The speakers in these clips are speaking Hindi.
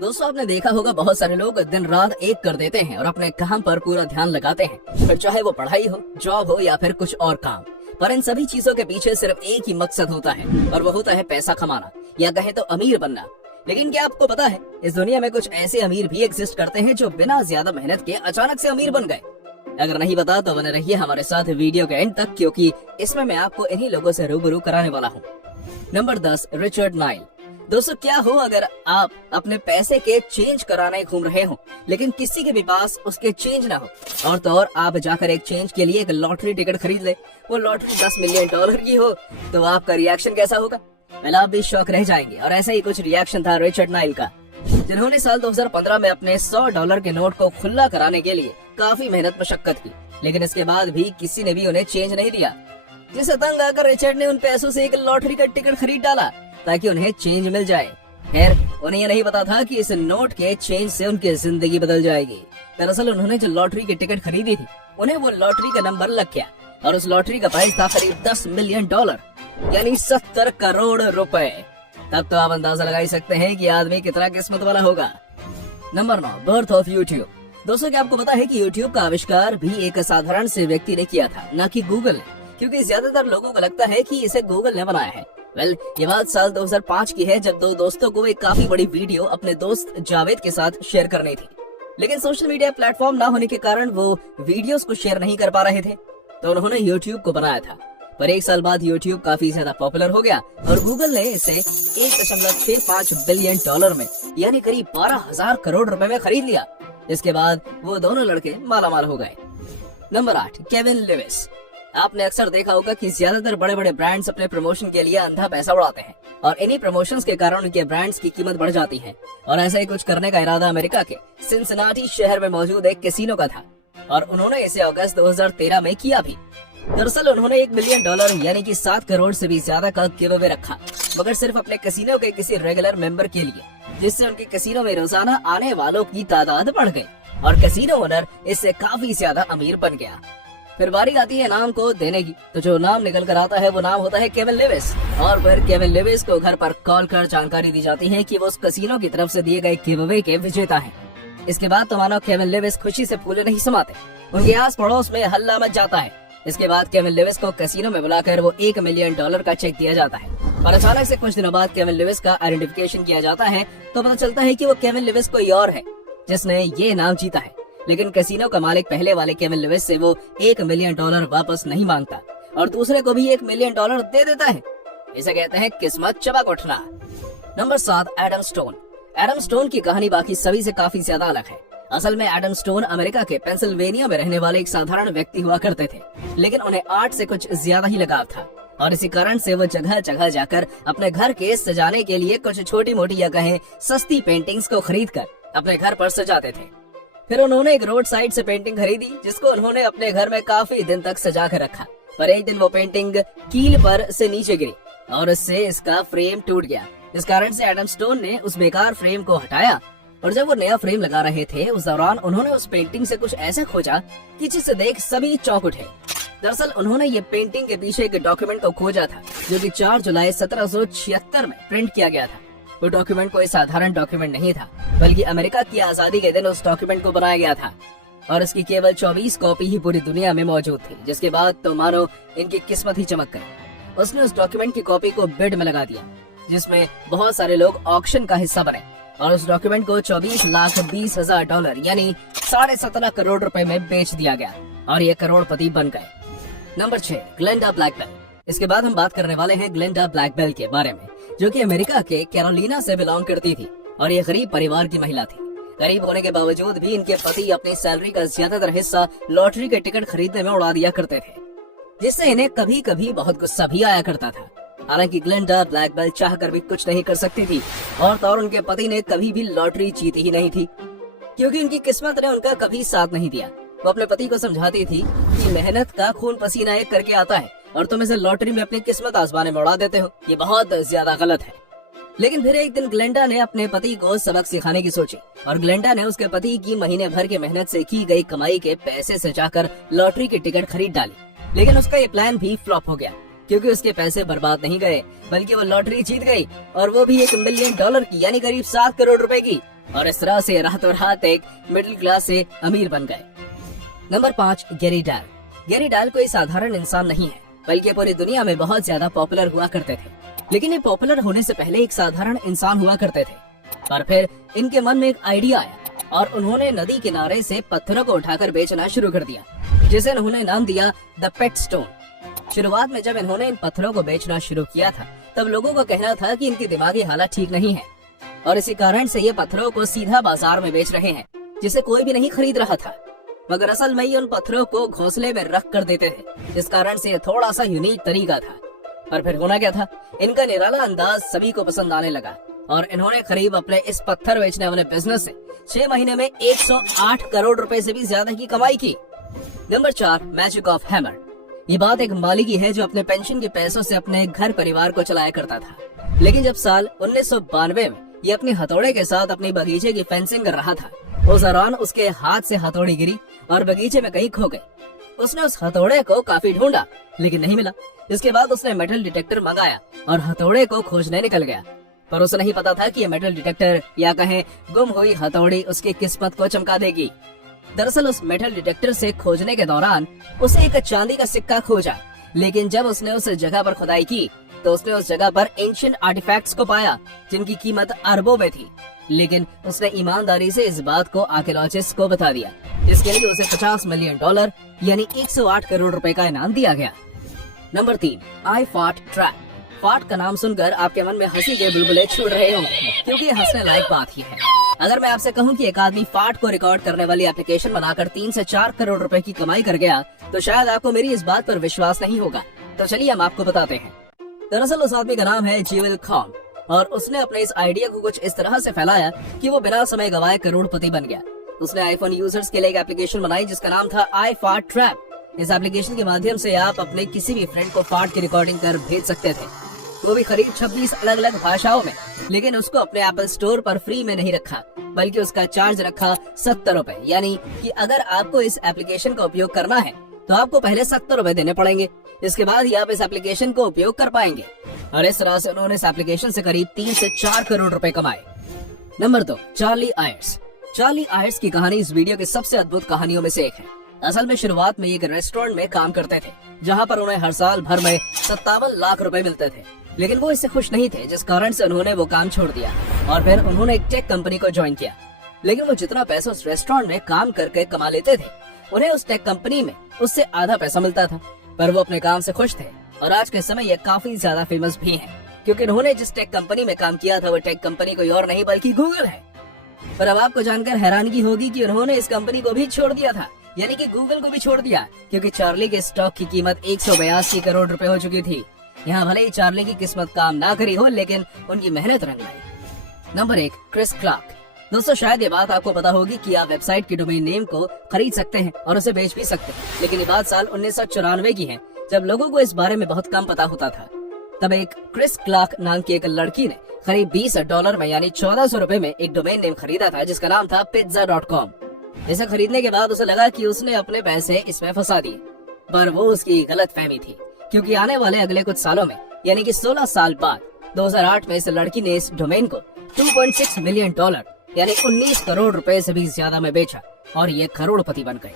दोस्तों आपने देखा होगा बहुत सारे लोग दिन रात एक कर देते हैं और अपने काम पर पूरा ध्यान लगाते हैं, फिर चाहे वो पढ़ाई हो, जॉब हो या फिर कुछ और काम। पर इन सभी चीजों के पीछे सिर्फ एक ही मकसद होता है और वो होता है पैसा कमाना या कहें तो अमीर बनना। लेकिन क्या आपको पता है इस दुनिया में कुछ ऐसे अमीर भी एग्जिस्ट करते हैं जो बिना ज्यादा मेहनत के अचानक से अमीर बन गए। अगर नहीं पता तो बने रहिए हमारे साथ वीडियो के एंड तक, क्योंकि इसमें मैं आपको इन्हीं लोगों से रूबरू कराने वाला हूँ। Number 10, Richard Nile. दोस्तों क्या हो अगर आप अपने पैसे के चेंज कराने घूम रहे हो लेकिन किसी के भी पास उसके चेंज ना हो और तो और आप जाकर एक चेंज के लिए एक लॉटरी टिकट खरीद ले, वो लॉटरी $10 मिलियन की हो, तो आपका रिएक्शन कैसा होगा? पहले आप भी शॉक रह जाएंगे। और ऐसा ही कुछ रिएक्शन था रिचर्ड नाइल का, जिन्होंने साल 2015 में अपने $100 के नोट को खुला कराने के लिए काफी मेहनत मशक्कत की, लेकिन इसके बाद भी किसी ने भी उन्हें चेंज नहीं दिया। जिसे तंग आकर रिचर्ड ने उन पैसों से एक लॉटरी का टिकट खरीद डाला ताकि उन्हें चेंज मिल जाए। खैर उन्हें यह नहीं पता था कि इस नोट के चेंज से उनकी जिंदगी बदल जाएगी। दरअसल उन्होंने जो लॉटरी की टिकट खरीदी थी उन्हें वो लॉटरी का नंबर लग गया और उस लॉटरी का प्राइस था करीब $10 मिलियन, यानी 70 करोड़ रुपए। तब तो आप अंदाजा लगा ही सकते हैं कि आदमी कितना किस्मत वाला होगा। Number 9, birth of YouTube. दोस्तों क्या आपको पता है कि यूट्यूब का आविष्कार भी एक साधारण से व्यक्ति ने किया था, न कि गूगल ने, क्योंकि ज्यादातर लोगों को लगता है कि इसे गूगल ने बनाया है। ये बात साल 2005 की है, जब दो दोस्तों को एक काफी बड़ी वीडियो अपने दोस्त जावेद के साथ शेयर करनी थी, लेकिन सोशल मीडिया प्लेटफॉर्म ना होने के कारण वो वीडियोस को शेयर नहीं कर पा रहे थे, तो उन्होंने यूट्यूब को बनाया था। पर एक साल बाद यूट्यूब काफी ज्यादा पॉपुलर हो गया और गूगल ने इसे $1.65 बिलियन में यानी करीब 12,000 करोड़ रुपए में खरीद लिया। इसके बाद वो दोनों लड़के मालामाल हो गए। Number 8, Kevin Lewis. आपने अक्सर देखा होगा कि ज्यादातर बड़े बड़े ब्रांड्स अपने प्रमोशन के लिए अंधा पैसा उड़ाते हैं और इन्हीं प्रमोशंस के कारण उनके ब्रांड्स की कीमत बढ़ जाती है। और ऐसा ही कुछ करने का इरादा अमेरिका के सिंसिनाटी शहर में मौजूद एक कैसीनो का था और उन्होंने इसे अगस्त 2013 में किया भी। दरअसल उन्होंने $1 मिलियन यानी कि 7 करोड़ से भी ज्यादा का गिव अवे रखा, मगर सिर्फ अपने कैसीनो के किसी रेगुलर मेंबर के लिए, जिससे उनके कैसीनो में रोजाना आने वालों की तादाद बढ़ गई और कैसीनो ओनर इससे काफी ज्यादा अमीर बन गया। फिर बारी आती है नाम को देने की, तो जो नाम निकल कर आता है वो नाम होता है केविन लिविस। और फिर केविन लिविस को घर पर कॉल कर जानकारी दी जाती है कि वो उस कैसीनो की तरफ से दिए गए गिव अवे के विजेता हैं। इसके बाद तो मानो केविन लिविस खुशी से फूले नहीं समाते, उनके आस पड़ोस में हल्ला मच जाता है। इसके बाद केविन लिविस को कैसीनो में बुलाकर वो $1 मिलियन का चेक दिया जाता है और अचानक से कुछ दिनों बाद केविन लिविस का आइडेंटिफिकेशन किया जाता है, तो पता चलता है कि वो केविन लिविस कोई और है जिसने ये नाम जीता है। लेकिन कैसीनो का मालिक पहले वाले केविन लिविस से वो $1 मिलियन वापस नहीं मांगता और दूसरे को भी $1 मिलियन दे देता है। इसे कहते हैं किस्मत चमक उठना। Number 7, Adam stone. Adam stone की कहानी बाकी सभी से काफी ज्यादा अलग है। असल में एडम स्टोन अमेरिका के पेंसिल्वेनिया में रहने वाले एक साधारण व्यक्ति हुआ करते थे, लेकिन उन्हें आर्ट से कुछ ज्यादा ही लगाव था और इसी कारण से वो जगह जगह जाकर अपने घर के सजाने के लिए कुछ छोटी मोटी या कहें सस्ती पेंटिंग्स को खरीद कर अपने घर पर सजाते थे। फिर उन्होंने एक रोड साइड से पेंटिंग खरीदी जिसको उन्होंने अपने घर में काफी दिन तक सजा कर रखा। पर एक दिन वो पेंटिंग कील पर से नीचे गिरी और इससे इसका फ्रेम टूट गया। इस कारण से एडम स्टोन ने उस बेकार फ्रेम को हटाया और जब वो नया फ्रेम लगा रहे थे उस दौरान उन्होंने उस पेंटिंग से कुछ ऐसा खोजा कि जिसे देख सभी चौंक उठे। दरअसल उन्होंने ये पेंटिंग के पीछे एक डॉक्यूमेंट को खोजा था जो कि 4 जुलाई 1776 में प्रिंट किया गया था। वो डॉक्यूमेंट कोई साधारण डॉक्यूमेंट नहीं था, बल्कि अमेरिका की आजादी के दिन उस डॉक्यूमेंट को बनाया गया था और इसकी केवल 24 कॉपी ही पूरी दुनिया में मौजूद थी। जिसके बाद तो मानो इनकी किस्मत ही चमक गई। उसने उस डॉक्यूमेंट की कॉपी को बिड में लगा दिया, जिसमें बहुत सारे लोग ऑक्शन का हिस्सा बने और उस डॉक्यूमेंट को $24,20,000 यानी 17.5 करोड़ रुपए में बेच दिया गया और ये करोड़पति बन गए। Number 6, Glenda Blackwell. इसके बाद हम बात करने वाले हैं ग्लेंडा ब्लैकवेल के बारे में, जो कि अमेरिका के कैरोलिना से बिलोंग करती थी और ये गरीब परिवार की महिला थी। गरीब होने के बावजूद भी इनके पति अपनी सैलरी का ज्यादातर हिस्सा लॉटरी के टिकट खरीदने में उड़ा दिया करते थे, जिससे इन्हें कभी कभी बहुत गुस्सा भी आया करता था। हालांकि ग्लेंडा ब्लैकवेल चाहकर भी कुछ नहीं कर सकती थी और तो और उनके पति ने कभी भी लॉटरी जीती ही नहीं थी, क्योंकि उनकी किस्मत ने उनका कभी साथ नहीं दिया। वो अपने पति को समझाती थी कि मेहनत का खून पसीना एक करके आता है और तुम इसे लॉटरी में अपनी किस्मत आजमाने में उड़ा देते हो, ये बहुत ज्यादा गलत है। लेकिन फिर एक दिन ग्लेंडा ने अपने पति को सबक सिखाने की सोची और ग्लेंडा ने उसके पति की महीने भर की मेहनत से की गई कमाई के पैसे से जाकर लॉटरी की टिकट खरीद डाली। लेकिन उसका ये प्लान भी फ्लॉप हो गया, क्योंकि उसके पैसे बर्बाद नहीं गए, बल्कि वो लॉटरी जीत गई और वो भी $1 मिलियन की यानी करीब 7 करोड़ रुपए की। और इस तरह से रातों रात एक मिडिल क्लास से अमीर बन गए। नंबर 5, गैरी डाल। गैरी डाल कोई साधारण इंसान नहीं है, बल्कि पूरी दुनिया में बहुत ज्यादा पॉपुलर हुआ करते थे। लेकिन ये पॉपुलर होने से पहले एक साधारण इंसान हुआ करते थे। और फिर इनके मन में एक आइडिया आया और उन्होंने नदी किनारे से पत्थरों को उठाकर बेचना शुरू कर दिया, जिसे उन्होंने नाम दिया द पेट स्टोन। शुरुआत में जब इन्होंने इन पत्थरों को बेचना शुरू किया था, तब लोगों का कहना था कि इनकी दिमागी हालत ठीक नहीं है और इसी कारण से ये पत्थरों को सीधा बाजार में बेच रहे हैं, जिसे कोई भी नहीं खरीद रहा था। मगर असल में ये उन पत्थरों को घोंसले में रख कर देते थे, जिस कारण से ये थोड़ा सा यूनिक तरीका था। और फिर होना क्या था, इनका निराला अंदाज सभी को पसंद आने लगा और इन्होंने करीब अपने इस पत्थर बेचने वाले बिजनेस से 6 महीने में 108 करोड़ रुपए से भी ज्यादा की कमाई की। Number 4, magic of hammer. ये बात एक माली की है जो अपने पेंशन के पैसों से अपने घर परिवार को चलाया करता था। लेकिन जब साल 1992 में ये अपने हथौड़े के साथ अपनी बगीचे की फेंसिंग कर रहा था, उस दौरान उसके हाथ से हथौड़ी गिरी और बगीचे में कहीं खो गई। उसने उस हथौड़े को काफी ढूंढा लेकिन नहीं मिला। इसके बाद उसने मेटल डिटेक्टर मंगाया और हथौड़े को खोजने निकल गया, पर उसे नहीं पता था कि ये मेटल डिटेक्टर या कहें गुम हुई हथौड़ी उसकी किस्मत को चमका देगी। दरअसल उस मेटल डिटेक्टर से खोजने के दौरान उसे एक चांदी का सिक्का खोजा, लेकिन जब उसने उस जगह पर खुदाई की तो उसने उस जगह पर एंशिएंट आर्टिफैक्ट्स को पाया जिनकी कीमत अरबों में थी। लेकिन उसने ईमानदारी से इस बात को आर्कियोलॉजिस्ट को बता दिया, जिसके लिए उसे $50 मिलियन यानी 108 करोड़ रुपए का इनाम दिया गया। नंबर 3, आई फाट ट्रैप। फाट का नाम सुनकर आपके मन में हंसी के बुलबुले छूट रहे होंगे, क्योंकि ये हंसने लायक बात ही है। अगर मैं आपसे कहूं कि एक आदमी फाट को रिकॉर्ड करने वाली एप्लीकेशन बनाकर 3 से 4 करोड़ रुपए की कमाई कर गया, तो शायद आपको मेरी इस बात पर विश्वास नहीं होगा। तो चलिए हम आपको बताते हैं। दरअसल उस आदमी का नाम है जीवेल खान और उसने अपने इस आइडिया को कुछ इस तरह से फैलाया कि वो बिना समय गवाए करोड़पति बन गया। उसने आईफोन यूजर्स के लिए एक एप्लीकेशन बनाई जिसका नाम था आई फाट ट्रैप। इस एप्लीकेशन के माध्यम से आप अपने किसी भी फ्रेंड को फाट की रिकॉर्डिंग कर भेज सकते थे, वो भी करीब 26 अलग अलग भाषाओं में। लेकिन उसको अपने एप्पल स्टोर पर फ्री में नहीं रखा, बल्कि उसका चार्ज रखा 70 रुपए। यानी कि अगर आपको इस एप्लीकेशन का उपयोग करना है तो आपको पहले 70 रुपए देने पड़ेंगे, इसके बाद ही आप इस एप्लीकेशन को उपयोग कर पाएंगे। और इस तरह से उन्होंने इस एप्लीकेशन से करीब 3 से 4 करोड़ रुपए कमाए। Number 2, Charlie Aires. Charlie Aires की कहानी इस वीडियो की सबसे अद्भुत कहानियों में से एक है। असल में शुरुआत में एक रेस्टोरेंट में काम करते थे, जहां पर उन्हें हर साल भर में 57 लाख रुपए मिलते थे। लेकिन वो इससे खुश नहीं थे, जिस कारण से उन्होंने वो काम छोड़ दिया और फिर उन्होंने एक टेक कंपनी को ज्वाइन किया। लेकिन वो जितना पैसा उस रेस्टोरेंट में काम करके कमा लेते थे, उन्हें उस टेक कंपनी में उससे आधा पैसा मिलता था। पर वो अपने काम से खुश थे और आज के समय ये काफी ज्यादा फेमस भी हैं, क्योंकि उन्होंने जिस टेक कंपनी में काम किया था वो टेक कंपनी कोई और नहीं बल्कि गूगल है। पर अब आपको जानकर हैरानगी होगी कि उन्होंने इस कंपनी को भी छोड़ दिया था, यानी कि गूगल को भी छोड़ दिया, क्योंकि चार्ली के स्टॉक की कीमत 182 करोड़ रुपए हो चुकी थी। यहाँ भले ही चार्ली की किस्मत काम ना करी हो, लेकिन उनकी मेहनत रंग लाई। Number 1, Chris Clark. दोस्तों शायद ये बात आपको पता होगी कि आप वेबसाइट की डोमेन नेम को खरीद सकते हैं और उसे बेच भी सकते हैं, लेकिन ये बात साल 1994 की है, जब लोगों को इस बारे में बहुत कम पता होता था। तब एक क्रिस क्लार्क नाम की एक लड़की ने करीब $20 में यानी 1400 रुपए में एक डोमेन नेम खरीदा था जिसका नाम था pizza.com। इसे खरीदने के बाद उसे लगा कि उसने अपने पैसे इसमें फंसा दिए, पर वो उसकी गलत फहमी थी, क्योंकि आने वाले अगले कुछ सालों में यानी कि 16 साल बाद 2008 में इस लड़की ने इस डोमेन को $2.6 मिलियन यानी 19 करोड़ रुपए से भी ज्यादा में बेचा और ये करोड़पति बन गए।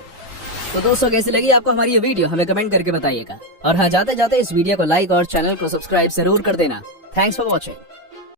तो दोस्तों कैसी लगी आपको हमारी ये वीडियो, हमें कमेंट करके बताइएगा। और हाँ, जाते जाते इस वीडियो को लाइक और चैनल को सब्सक्राइब जरूर कर देना। Thanks for watching.